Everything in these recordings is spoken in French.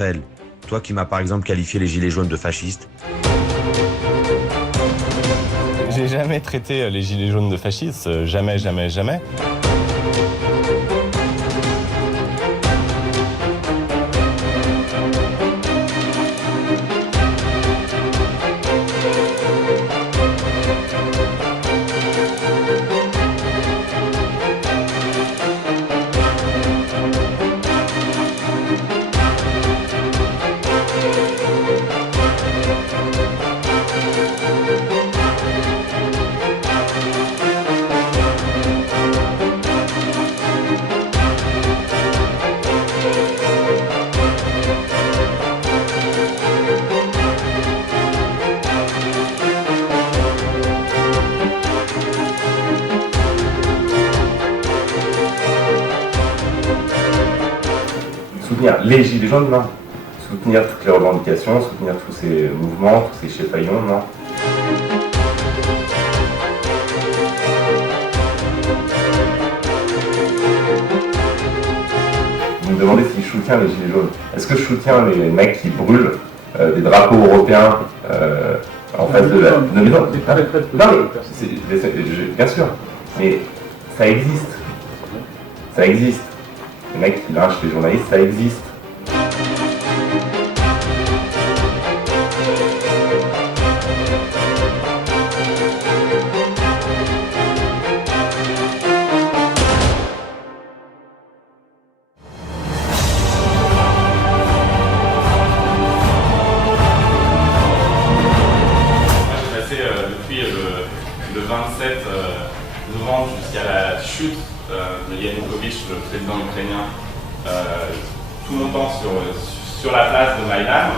Raphaël, toi qui m'as par exemple qualifié les gilets jaunes de fascistes. J'ai jamais traité les gilets jaunes de fascistes, jamais, jamais, jamais. Soutenir les gilets jaunes, non. Soutenir toutes les revendications, soutenir tous ces mouvements, tous ces cheffaillons, non. Vous me demandez si je soutiens les gilets jaunes. Est-ce que je soutiens les mecs qui brûlent des drapeaux européens en face de la... Non, mais non, bien sûr, mais ça existe. Ça existe. Les mecs qui lynchent les journalistes, ça existe. Depuis le 27 novembre jusqu'à la chute de Yanukovych, le président ukrainien, tout mon temps sur la place de Maïdan.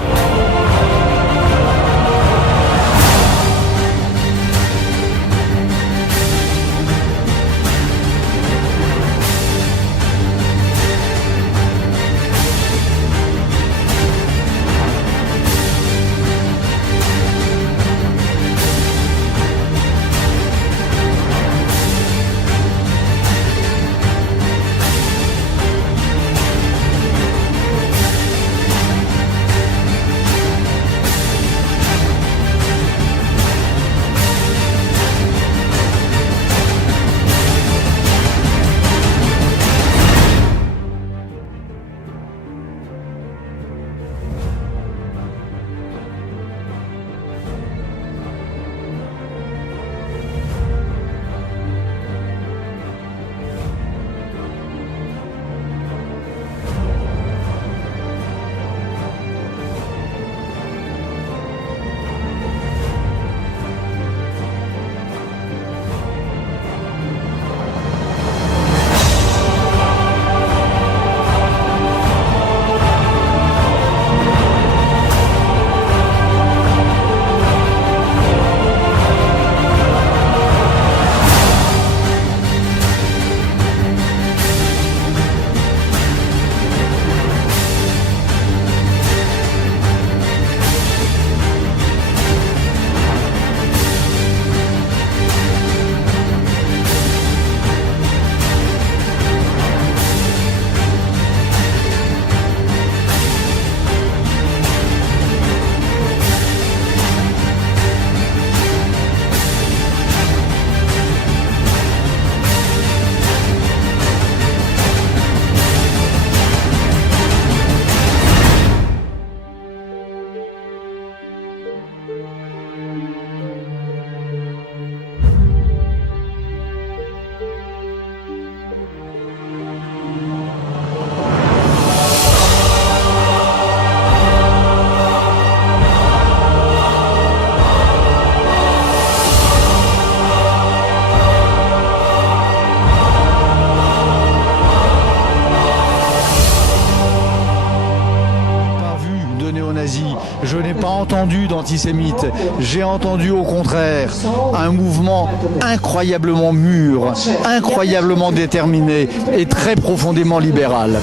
Je n'ai pas entendu d'antisémites, j'ai entendu au contraire un mouvement incroyablement mûr, incroyablement déterminé et très profondément libéral.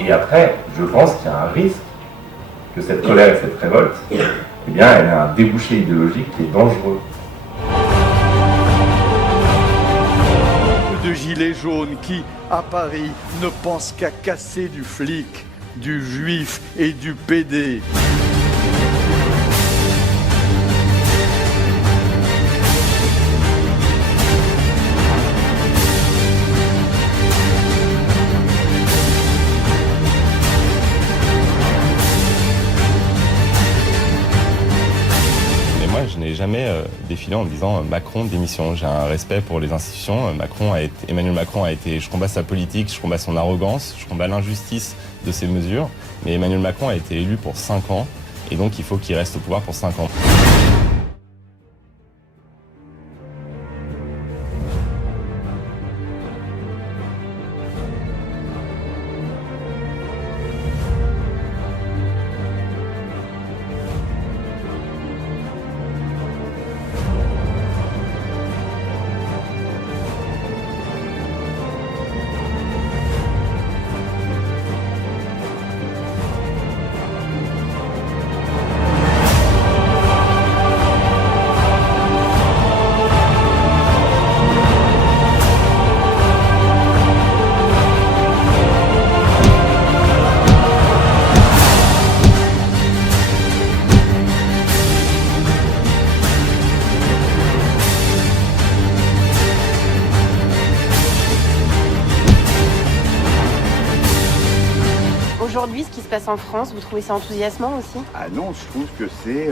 Et après, je pense qu'il y a un risque que cette colère et cette révolte, eh bien, elle a un débouché idéologique qui est dangereux. de gilets jaunes qui, à Paris, ne pensent qu'à casser du flic, du juif et du PD. Je n'ai jamais défilé en me disant Macron démission. J'ai un respect pour les institutions. Emmanuel Macron a été, je combats sa politique, je combats son arrogance, je combats l'injustice de ses mesures. Mais Emmanuel Macron a été élu pour 5 ans et donc il faut qu'il reste au pouvoir pour 5 ans. Aujourd'hui, ce qui se passe en France, vous trouvez ça enthousiasmant aussi? Ah non, je trouve que c'est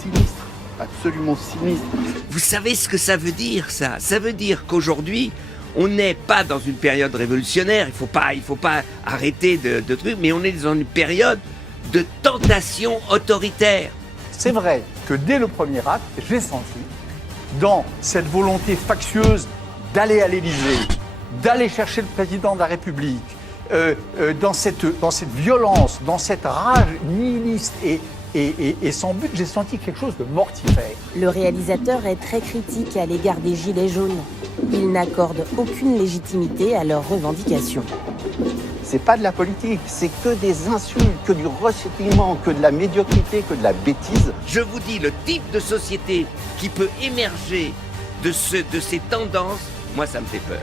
sinistre, absolument sinistre. Vous savez ce que ça veut dire, ça? Ça veut dire qu'aujourd'hui, on n'est pas dans une période révolutionnaire, il faut pas arrêter de trucs, mais on est dans une période de tentation autoritaire. C'est vrai que dès le premier acte, j'ai senti, dans cette volonté factieuse d'aller à l'Élysée, d'aller chercher le président de la République, dans cette violence, dans cette rage nihiliste et sans but, j'ai senti quelque chose de mortifère. Le réalisateur est très critique à l'égard des Gilets jaunes. Il n'accorde aucune légitimité à leurs revendications. C'est pas de la politique, c'est que des insultes, que du recyclement, que de la médiocrité, que de la bêtise. Je vous dis, le type de société qui peut émerger de ces tendances, moi ça me fait peur.